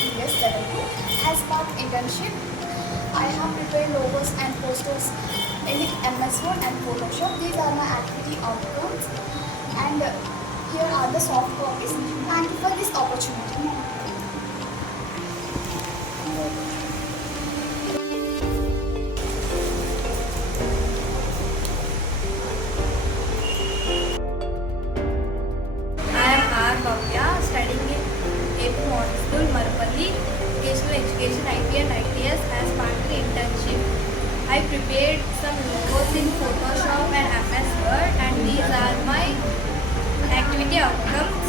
ITS Level 2 as part internship. I have prepared logos and posters in MS Word and Photoshop. These are my activity outcomes, and here are the soft copies. Thank you for this opportunity. Studying in AP Model School, Marupalli, Vocational Education, IT and ITS as part of the internship. I prepared some logos in Photoshop and MS Word, and these are my activity outcomes.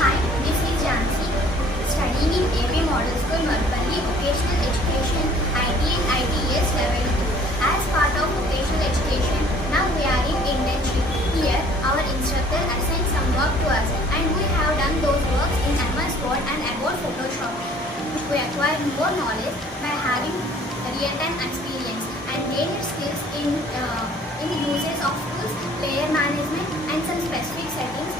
Hi, this is Jansi, studying in AP Model School, Marupalli, Vocational Education, IT and ITS Level 2. As part of vocational education, now we are in internship. Here, our instructor assigned some work to us, and we have done those works in MS Word and about Photoshop. We acquired more knowledge by having real-time experience and gained skills in uses of tools, player management, and some specific settings.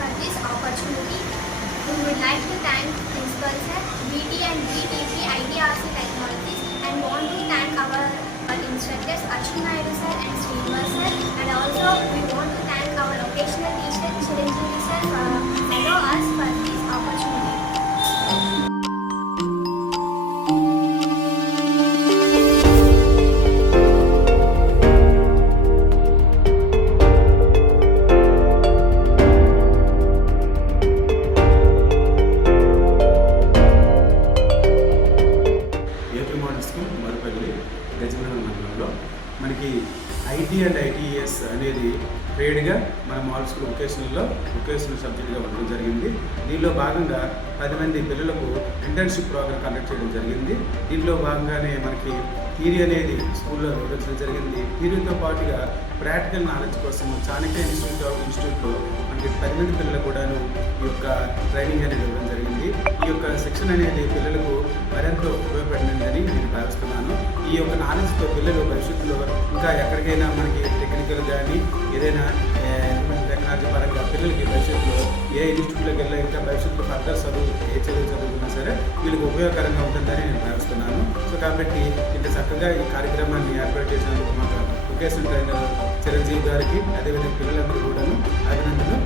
For this opportunity, we would like to thank Principal Sir, BT and BTP IDRC Technologies, and want to thank our instructors Achin Naidu Sir and Srinivas Sir, and also we want to thank our vocational teacher Chiranjeevi Sir for allow us for this opportunity. AP model school Marupalli గజమనగరం మండలంలో మనకి IT and ITS అనేది ట్రేడ్గా మన model school vocational సబ్జెక్ట్గా ఉండడం జరిగింది. దీనిలో భాగంగా 10 మంది పిల్లలకు ఇంటర్న్షిప్ ప్రోగ్రామ్ కండక్ట్ చేయడం జరిగింది. దీంట్లో భాగంగానే మనకి థియరీ అనేది స్కూల్లో వివరించడం జరిగింది. థియరీతో పాటుగా ప్రాక్టికల్ నాలెడ్జ్ కోసం చాణక్య ఇన్స్టిట్యూట్లో మనకి 10 మంది పిల్లలకు కూడాను ఈ యొక్క ట్రైనింగ్ అనేది ఇవ్వడం జరిగింది. ఈ యొక్క శిక్షణ అనేది పిల్లలకు మరింత ఉపయోగపడిందని నేను భావిస్తున్నాను. ఈ యొక్క నాలెడ్జ్తో పిల్లలు భవిష్యత్తులో ఇంకా ఎక్కడికైనా మనకి టెక్నికల్ కానీ ఏదైనా టెక్నాలజీ పరంగా పిల్లలకి భవిష్యత్తులో ఏ ఇన్స్టిట్యూట్లోకి వెళ్ళా ఇంకా భవిష్యత్తులో ఫర్దర్ చదువుకున్నా సరే వీళ్ళకి ఉపయోగకరంగా ఉంటుందని నేను భావిస్తున్నాను. సో కాబట్టి ఇంత చక్కగా ఈ కార్యక్రమాన్ని ఏర్పాటు చేసినందుకు మా వొకేషనల్ ట్రైనర్ చిరంజీవి గారికి అదేవిధంగా పిల్లలందరూ కూడాను అభినందనలు